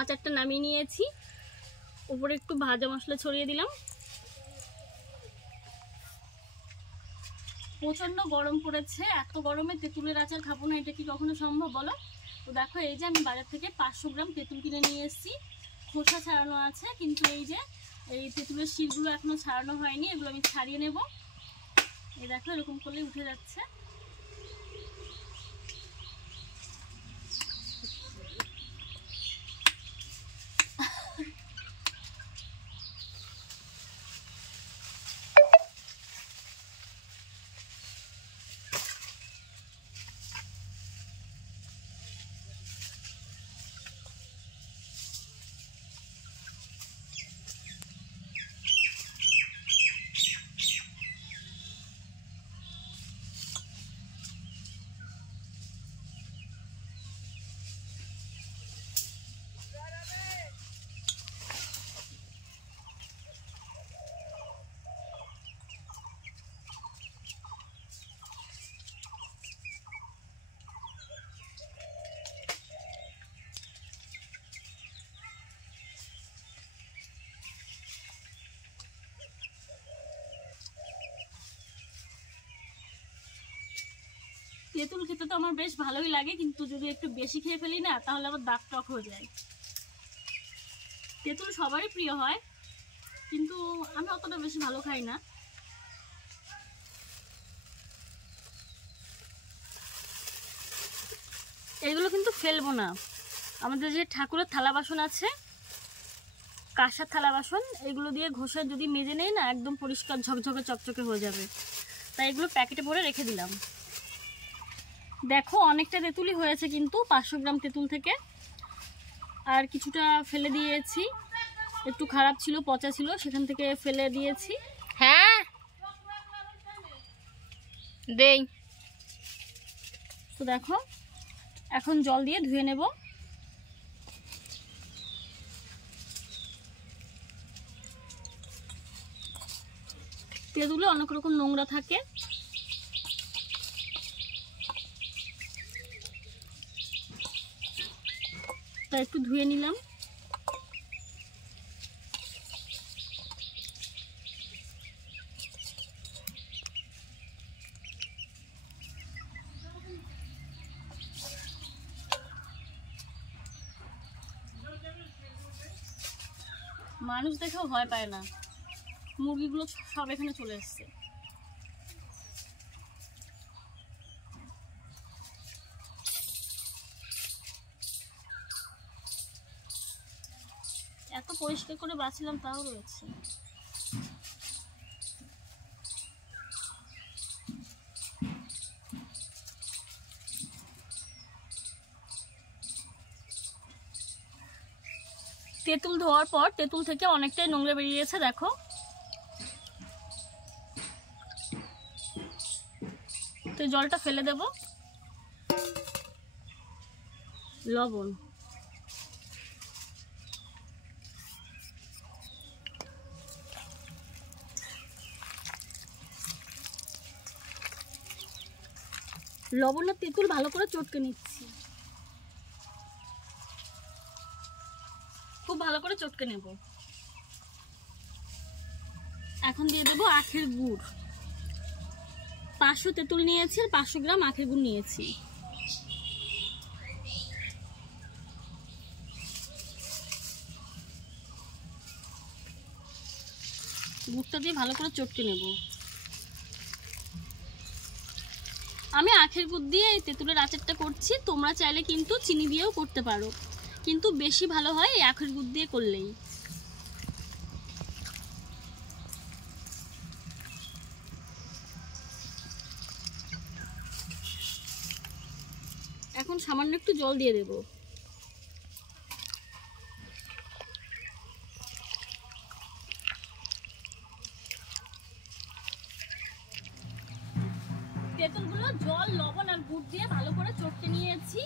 আচারটা নামিয়ে নিয়েছি, উপরে একটু ভাজা মশলা ছড়িয়ে দিলাম। প্রচণ্ড গরম পড়েছে, এত গরমে তেঁতুলের আচার খাবো না, এটা কি কখনো সম্ভব বলো? তো দেখো এই যে আমি বাজার থেকে 500 গ্রাম তেঁতুল কিনে নিয়ে এসেছি। খোসা ছাড়ানো আছে, কিন্তু এই যে এই তেঁতুলের শিরগুলো এখনো ছাড়ানো হয়নি, এগুলো আমি ছাড়িয়ে নেব। এই দেখো এরকম করলে উঠে যাচ্ছে। তেঁতুল খেতে তো আমার বেশ ভালোই লাগে, কিন্তু যদি একটু বেশি খেয়ে ফেলি না তাহলে আবার দাঁত টক হয়ে যায়। তেঁতুল সবারই প্রিয় হয়, কিন্তু আমি অতটা বেশি ভালো খাই না। এগুলো কিন্তু ফেলবো না, আমাদের যে ঠাকুরের থালা বাসন আছে, কাঁসার থালা বাসন, এগুলো দিয়ে ঘষে যদি মেজে নেই না একদম পরিষ্কার ঝকঝকে চকচকে হয়ে যাবে। তাই এগুলো প্যাকেটে ভরে রেখে দিলাম। দেখো অনেকটা তেঁতুলই হয়েছে কিন্তু 500 গ্রাম তেঁতুল থেকে, আর কিছুটা ফেলে দিয়েছি, একটু খারাপ ছিল, পচা ছিল, সেখান থেকে ফেলে দিয়েছি। হ্যাঁ দেই। তো দেখো এখন জল দিয়ে ধুয়ে নেব। তেঁতুলে অনেক রকম নোংরা থাকে, তাই একটু ধুয়ে নিলাম। মানুষ দেখেও ভয় পায় না, মুরগিগুলো সব এখানে চলে এসছে। এত পরিষ্কার করে বাছিলাম তাও রয়েছে। তেঁতুল ধোয়ার পর তেঁতুল থেকে অনেকটাই নোংরা বেরিয়েছে, দেখো। তো জলটা ফেলে দেব। লবণ, লবণ আর তেঁতুল ভালো করে চটকে নিচ্ছি, খুব ভালো করে চটকে নেব। এখন দিয়ে দেবো আখের গুড়। 500 তেঁতুল নিয়েছি আর 500 গ্রাম আখের গুড় নিয়েছি। গুড়টা দিয়ে ভালো করে চটকে নেব। আমি আখের গুড় দিয়ে এই তেঁতুলের আচারটা করছি, তোমরা চাইলে কিন্তু চিনি দিয়েও করতে পারো, কিন্তু বেশি ভালো হয় এই আখের গুড় দিয়ে করলেই। এখন সামান্য একটু জল দিয়ে দেব। তেঁতুলগুলো জল, লবণ আর গুড় দিয়ে ভালো করে চটকে নিয়েছি।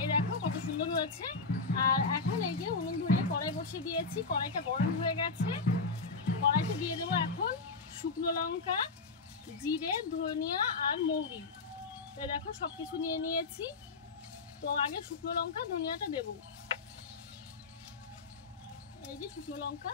এই দেখো কত সুন্দর হয়েছে। আর এখন এই যে উনুন ধরিয়ে কড়াই বসিয়ে দিয়েছি, কড়াইটা গরম হয়ে গেছে। কড়াইতে দিয়ে দেবো এখন শুকনো লঙ্কা, জিরে, ধনিয়া আর মৌরি। তো দেখো সব কিছু নিয়ে নিয়েছি। তো আগে শুকনো লঙ্কা ধনিয়াটা দেবো। এই যে শুকনো লঙ্কা,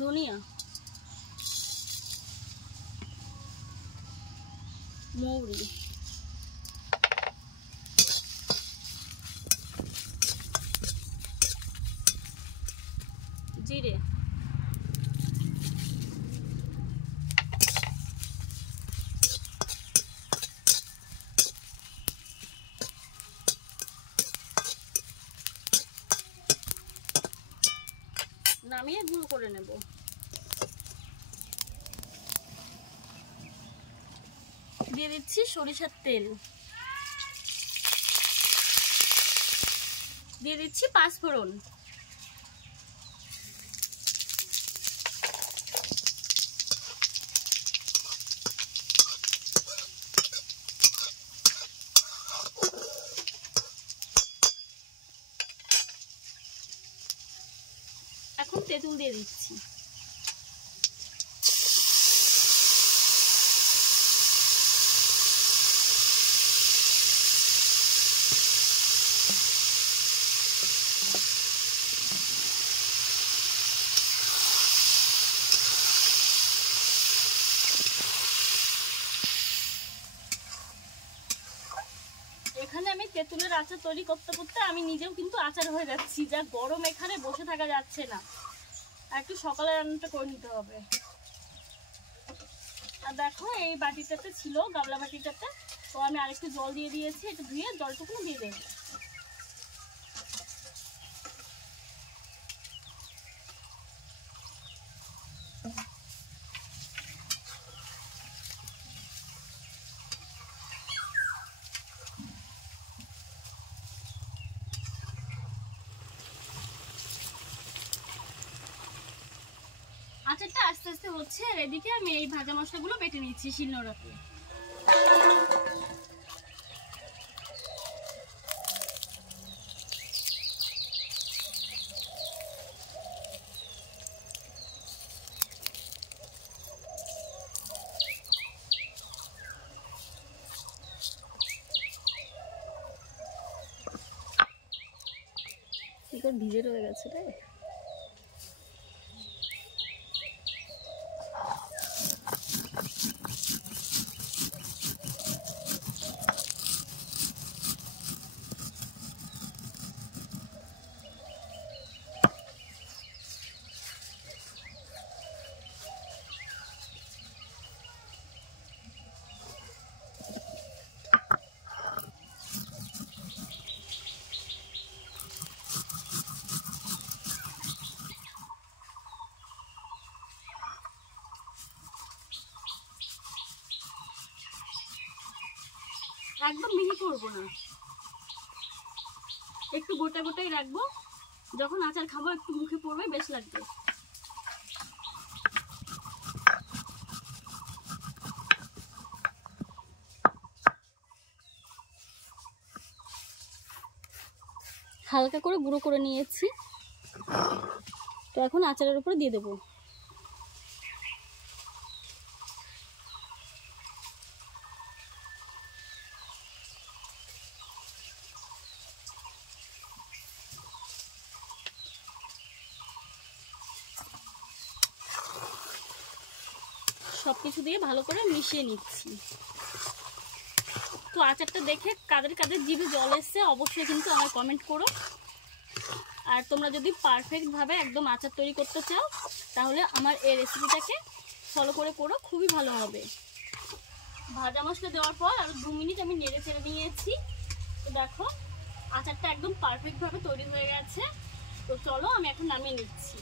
ধনিয়া, মৌরি, জিরে, নামিয়ে গুঁড়ো করে নেব। দিয়ে দিচ্ছি সরিষার তেল, দিয়ে দিচ্ছি পাঁচফোড়ন, এখন তেঁতুল দিয়ে দিচ্ছি। এখানে আমি তেঁতুলের আচার তৈরি করতে করতে আমি নিজেও কিন্তু আচার হয়ে যাচ্ছি, যা গরম এখানে বসে থাকা যাচ্ছে না। আর একটু সকালে রান্নাটা করে নিতে হবে। আর দেখো এই বাটিটাতে ছিল, গামলা বাটিটাতে, তো আমি আরেকটু জল দিয়ে দিয়েছি, একটু ধুয়ে জলটুকু দিয়ে দেবো। আচারটা আস্তে আস্তে হচ্ছে, আর এদিকে আমি এই ভাজা মশলাগুলো বেটে নিচ্ছি শিলনোড়াতে। ভিজে রয়ে গেছে রে। একদম মিহি করবো না, একটু গোটা গোটাই রাখবো, যখন আচার খাবো একটু মুখে পড়বে, বেশ লাগবে। হালকা করে গুঁড়ো করে নিয়েছি, তো এখন আচারের উপরে দিয়ে দেবো। সবকিছু দিয়ে ভালো করে মিশিয়ে নিচ্ছি। তো আচারটা দেখে কাদের কাদের জিভে জল এসছে অবশ্যই কিন্তু আমার কমেন্ট করো। আর তোমরা যদি পারফেক্টভাবে একদম আচার তৈরি করতে চাও তাহলে আমার এই রেসিপিটাকে ফলো করে করো, খুবই ভালো হবে। ভাজা মশলা দেওয়ার পর আরও 2 মিনিট আমি নেড়ে চেড়ে নিয়েছি। তো দেখো আচারটা একদম পারফেক্টভাবে তৈরি হয়ে গেছে। তো চলো আমি এখন নামিয়ে নিচ্ছি।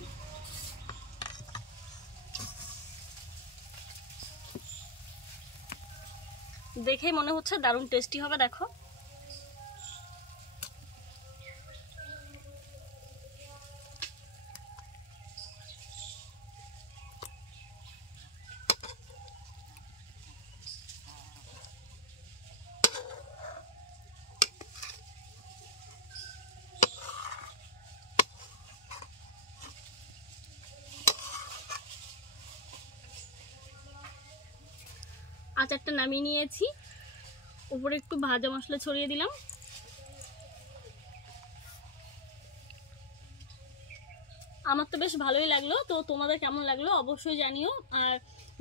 দেখেই মনে হচ্ছে দারুণ টেস্টি হবে। দেখো আচারটা নামিয়ে নিয়েছি, উপরে একটু ভাজা মশলা ছড়িয়ে দিলাম। আমার তো বেশ ভালোই লাগলো, তো তোমাদের কেমন লাগলো অবশ্যই জানিও। আর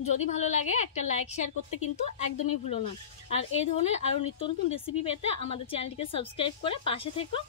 যদি ভালো লাগে একটা লাইক শেয়ার করতে কিন্তু একদমই ভুলো না। আর এই ধরনের আরও নিত্য নতুন রেসিপি পেতে আমাদের চ্যানেলটিকে সাবস্ক্রাইব করে পাশে থেকো।